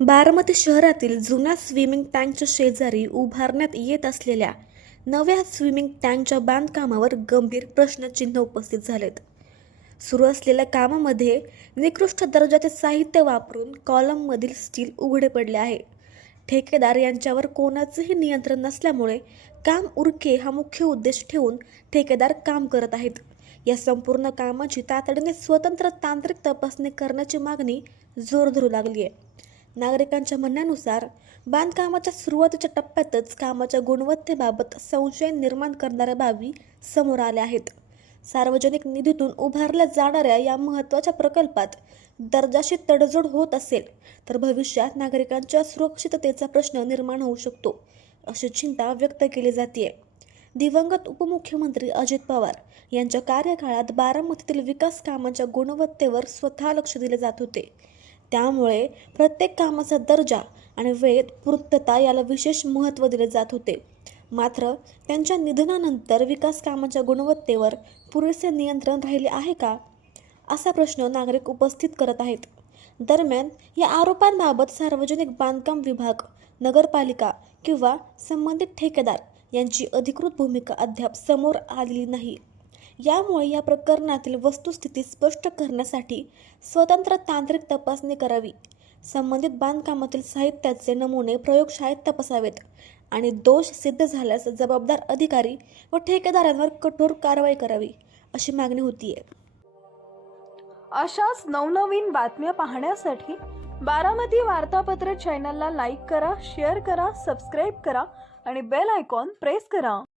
बारामती शहरातील जुन्या स्विमिंग टँकच्या शेजारी उभारण्यात येत असलेल्या नव्या स्विमिंग टँकच्या बांधकामावर गंभीर प्रश्नचिन्ह उपस्थित झालेत. सुरू असलेल्या कामामध्ये निकृष्ट दर्जाचे साहित्य वापरून कॉलममधील स्टील उघडे पडले आहे. ठेकेदार यांच्यावर कोणाचेही नियंत्रण नसल्यामुळे काम उरके हा मुख्य उद्देश ठेवून ठेकेदार काम करत आहेत. या संपूर्ण कामाची तातडीने स्वतंत्र तांत्रिक तपासणी करण्याची मागणी जोर धरू लागली आहे. नागरिकांच्या म्हणण्यानुसार बांधकामाच्या सुरुवातीच्या टप्प्यातच कामाच्या गुणवत्तेबाबत संशय निर्माण करणाऱ्या बाबी समोर आल्या आहेत. सार्वजनिक निधीतून उभारल्या जाणाऱ्या या महत्त्वाच्या प्रकल्पात दर्जाशी तडजोड होत असेल तर भविष्यात नागरिकांच्या सुरक्षिततेचा प्रश्न निर्माण होऊ शकतो, अशी चिंता व्यक्त केली जाते. दिवंगत उपमुख्यमंत्री अजित पवार यांच्या कार्यकाळात बारामतीतील विकास कामांच्या गुणवत्तेवर स्वतः लक्ष दिले जात होते. त्यामुळे प्रत्येक कामाचा दर्जा आणि वेळेत पूर्तता याला विशेष महत्त्व दिले जात होते. मात्र त्यांच्या निधनानंतर विकास कामाच्या गुणवत्तेवर पुरेसे नियंत्रण राहिले आहे का, असा प्रश्न नागरिक उपस्थित करत आहेत. दरम्यान या आरोपांबाबत सार्वजनिक बांधकाम विभाग, नगरपालिका किंवा संबंधित ठेकेदार यांची अधिकृत भूमिका अद्याप समोर आलेली नाही. यामुळे या प्रकरणातील वस्तुस्थिती स्पष्ट करण्यासाठी स्वतंत्र तांत्रिक तपासणी करावी, संबंधित बांधकामातील साहित्याचे नमुने प्रयोगशाळेत तपासावेत आणि दोष सिद्ध झाल्यास जबाबदार अधिकारी व ठेकेदारांवर कठोर कारवाई करावी, अशी मागणी होतीये. अशाच नवनवीन बातम्या पाहण्यासाठी बारामती वार्तापत्र चॅनलला लाईक करा, शेअर करा, सबस्क्राईब करा आणि बेल आयकॉन प्रेस करा.